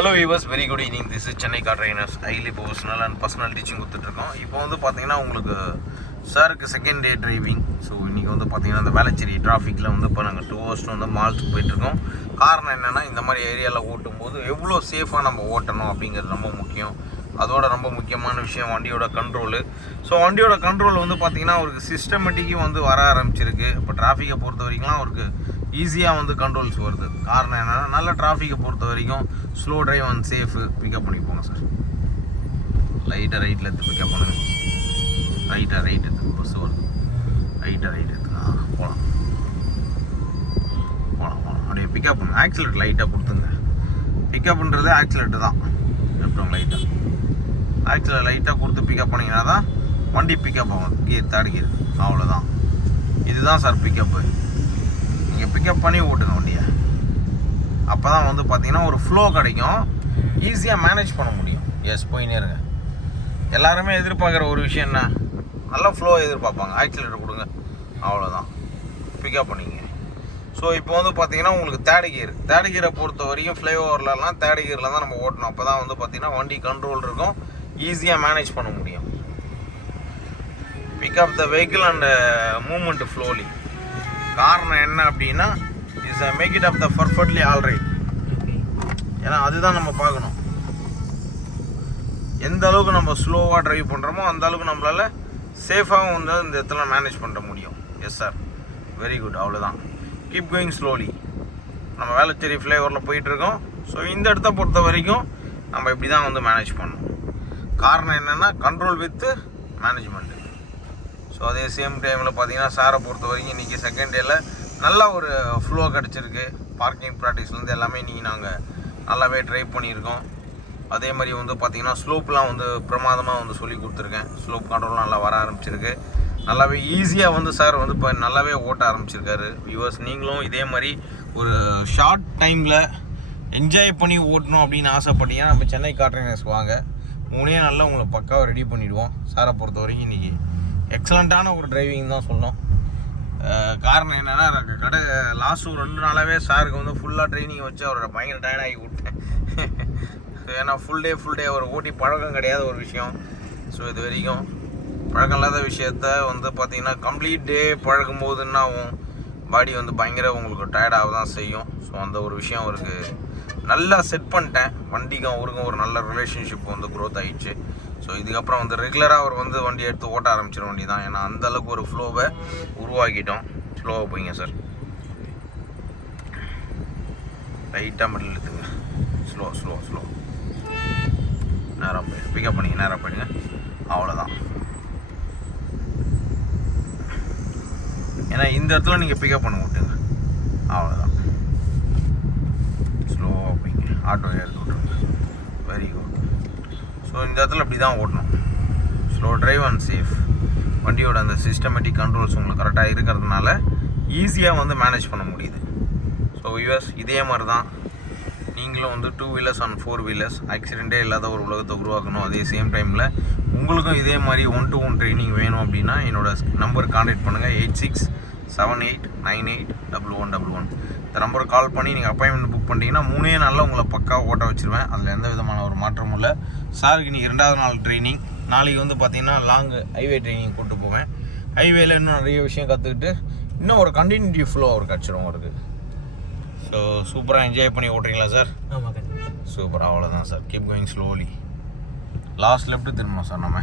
Hello viewers, very good evening. This is Chennai car trainers highly professional and personal teaching கொடுத்துட்ருக்கோம். இப்போ வந்து பார்த்தீங்கன்னா உங்களுக்கு சாருக்கு செகண்ட் டே டிரைவிங். ஸோ இன்றைக்கி வந்து பார்த்தீங்கன்னா இந்த வேளச்சேரி டிராஃபிக்கில் வந்து இப்போ நாங்கள் 2 hours வந்து மால்ஸுக்கு போயிட்டுருக்கோம். காரணம் என்னென்னா, இந்த மாதிரி ஏரியாவில் ஓட்டும்போது எவ்வளோ சேஃபாக நம்ம ஓட்டணும் அப்படிங்கிறது ரொம்ப முக்கியம். அதோட ரொம்ப முக்கியமான விஷயம் வண்டியோட கண்ட்ரோலு. ஸோ வண்டியோட கண்ட்ரோல் வந்து பார்த்திங்கன்னா அவருக்கு சிஸ்டமேட்டிக்கும் வந்து வர ஆரம்பிச்சிருக்கு. இப்போ டிராஃபிக்கை பொறுத்த வரைக்கும்லாம் அவருக்கு ஈஸியாக வந்து கண்ட்ரோல்ஸ் வருது. காரணம் என்னென்னா, நல்ல டிராஃபிக்கை பொறுத்த வரைக்கும் slow drive and safe. Pickup பண்ணி போங்க சார். லைட்டாக ரைட்டில் எடுத்து பிக்கப் பண்ணுங்க. ரைட் எடுத்து பஸ்ஸு வருது. ரைட் எடுத்துங்க. போகலாம் அப்படியே பிக்கப் பண்ணுங்க. ஆக்சிலேட்டர் லைட்டாக கொடுத்துங்க. பிக்கப்ன்றது ஆக்சிலேட்டர் தான். அப்புறம் ஆக்சிலேட்டர் லைட்டாக கொடுத்து பிக்கப் பண்ணிங்கன்னா தான் வண்டி பிக்கப் ஆகும். கீர் தேர்ட் கீர், அவ்வளோதான். இதுதான் சார் பிக்கப்பு. நீங்கள் பிக்கப் பண்ணி ஓட்டுங்க வண்டியை. அப்போ தான் வந்து பார்த்தீங்கன்னா ஒரு ஃப்ளோ கிடைக்கும், ஈஸியாக மேனேஜ் பண்ண முடியும். போயினே இருங்க. எல்லாருமே எதிர்பார்க்குற ஒரு விஷயம் என்ன, நல்ல ஃப்ளோ எதிர்பார்ப்பாங்க. ஆக்சிலேட்டர் கொடுங்க, அவ்வளோதான். பிக்கப் பண்ணிங்க. ஸோ இப்போ வந்து பார்த்தீங்கன்னா உங்களுக்கு தேர்ட் கீரை பொறுத்த வரைக்கும் ஃப்ளைஓவர்லலாம் தேர்ட் கீரில் தான் நம்ம ஓட்டணும். அப்போ தான் வந்து பார்த்தீங்கன்னா வண்டி கண்ட்ரோல் இருக்கும், ஈஸியாக மேனேஜ் பண்ண முடியும். Pickup the vehicle and movement slowly. காரணம் என்ன அப்படின்னா, is make it up the perfectly alright. ஏன்னா அதுதான் நம்ம பார்க்கணும். எந்த அளவுக்கு நம்ம ஸ்லோவாக ட்ரைவ் பண்ணுறோமோ அந்த அளவுக்கு நம்மளால் சேஃபாகவும் வந்து இந்த இடத்துல மேனேஜ் பண்ண முடியும். Yes sir, very good. அவ்வளோதான். Keep going slowly. நம்ம வேளச்சேரி ஃப்ளைஓவரில் போயிட்டுருக்கோம். ஸோ இந்த இடத்த பொறுத்த வரைக்கும் நம்ம இப்படி தான் வந்து மேனேஜ் பண்ணணும். காரணம் என்னென்னா, கண்ட்ரோல் வித்து மேனேஜ்மெண்ட்டு. ஸோ அதே சேம் டைமில் பார்த்தீங்கன்னா சாரை பொறுத்த வரைக்கும் இன்றைக்கி செகண்ட் டேயில் நல்லா ஒரு ஃப்ளோ கிடச்சிருக்கு. பார்க்கிங் ப்ராக்டிஸ்லேருந்து எல்லாமே இன்றைக்கி நாங்கள் நல்லாவே ட்ரைவ் பண்ணியிருக்கோம். அதே மாதிரி வந்து பார்த்திங்கன்னா ஸ்லோப்லாம் வந்து பிரமாதமாக வந்து சொல்லி கொடுத்துருக்கேன். ஸ்லோப் கண்ட்ரோல் நல்லா வர ஆரம்பிச்சிருக்கு. நல்லாவே ஈஸியாக வந்து சார் வந்து இப்போ நல்லாவே ஓட்ட ஆரம்பிச்சிருக்காரு. வியூவர்ஸ், நீங்களும் இதே மாதிரி ஒரு ஷார்ட் டைமில் என்ஜாய் பண்ணி ஓட்டணும் அப்படின்னு ஆசைப்பட்டீங்கன்னா நம்ம சென்னை கார் ட்ரைனர்ஸ் வாங்க. 3 நாளில் உங்களை பக்காவாக ரெடி பண்ணிவிடுவோம். சாரை பொறுத்த வரைக்கும் இன்றைக்கி எக்ஸலண்ட்டான ஒரு டிரைவிங் தான் சொல்லணும். காரணம் என்னென்னா, லாஸ்ட் ஒரு 2 நாளாகவே சாருக்கு வந்து ஃபுல்லாக ட்ரைனிங் வச்சு அவரோட பயங்கர டயர்டாகி விட்டேன். ஏன்னா ஃபுல் டே அவர் ஓட்டி பழக்கம் கிடையாத ஒரு விஷயம். ஸோ இது வரைக்கும் பழக்கம் இல்லாத விஷயத்த வந்து பார்த்திங்கன்னா கம்ப்ளீட் டே பழகும் போது என்ன ஆகும், பாடி வந்து பயங்கர உங்களுக்கு டயர்டாக தான் செய்யும். ஸோ அந்த ஒரு விஷயம் அவருக்கு நல்லா செட் பண்ணிட்டேன். வண்டிக்கும் அவருக்கும் ஒரு நல்ல ரிலேஷன்ஷிப் வந்து க்ரோத் ஆகிடுச்சு. ஸோ இதுக்கப்புறம் வந்து ரெகுலராக அவர் வந்து வண்டி எடுத்து ஓட்ட ஆரம்பிச்சிட வண்டி தான். ஏன்னா அந்தளவுக்கு ஒரு ஃப்ளோவை உருவாக்கிட்டோம். ஸ்லோவாக போய்ங்க சார். லைட்டாக மிடில் எடுத்துங்க. ஸ்லோ நேராக போயிடுங்க. பிக்கப் பண்ணிங்க, நேராக போயிடுங்க. அவ்வளோதான். ஏன்னா இந்த இடத்துல நீங்கள் பிக்கப் பண்ண விட்டுங்க. அவ்வளோதான். ஸ்லோவாக போய்ங்க. ஆட்டோ எடுத்து விட்டுருங்க. Very good. ஸோ இந்த இடத்துல இப்படி தான் ஓட்டணும். Slow drive and safe. வண்டியோட அந்த சிஸ்டமேட்டிக் கண்ட்ரோல்ஸ் உங்களுக்கு கரெக்டாக இருக்கிறதுனால ஈஸியாக வந்து மேனேஜ் பண்ண முடியுது. ஸோ வியூவர்ஸ், இதே மாதிரி தான் நீங்களும் வந்து 2 wheelers அண்ட் 4 wheelers ஆக்சிடெண்ட்டே இல்லாத ஒரு உலகத்தை உருவாக்கணும். அதே சேம் டைமில் உங்களுக்கும் இதே மாதிரி 1-to-1 ட்ரைனிங் வேணும் அப்படின்னா என்னோடய நம்பருக்கு கான்டாக்ட் பண்ணுங்கள். 8678981111. இந்த நம்பருக்கு கால் பண்ணி நீங்கள் அப்பாயின்மெண்ட் புக் பண்ணிட்டீங்கன்னா 3 நாளில் உங்களை பக்காவாக ஓட்ட வச்சுருவேன். அதில் எந்த விதமான ஒரு மாற்றமும் இல்லை. சாருக்கு இன்றைக்கி 2வது நாள் ட்ரைனிங். நாளைக்கு வந்து பார்த்திங்கன்னா லாங் ஹைவே ட்ரைனிங் கூப்பிட்டு போவேன். ஹைவேயில் இன்னும் நிறைய விஷயம் கற்றுக்கிட்டு இன்னும் ஒரு கண்டினியூட்டி ஃப்ளோ அவருக்கு கிடச்சிடும் அவருக்கு. ஸோ சூப்பராக என்ஜாய் பண்ணி ஓட்டுறீங்களா சார்? ஆமாம், சூப்பர். அவ்வளோதான் sir. Keep going slowly. Last left திரும்பணும் சார் நம்ம.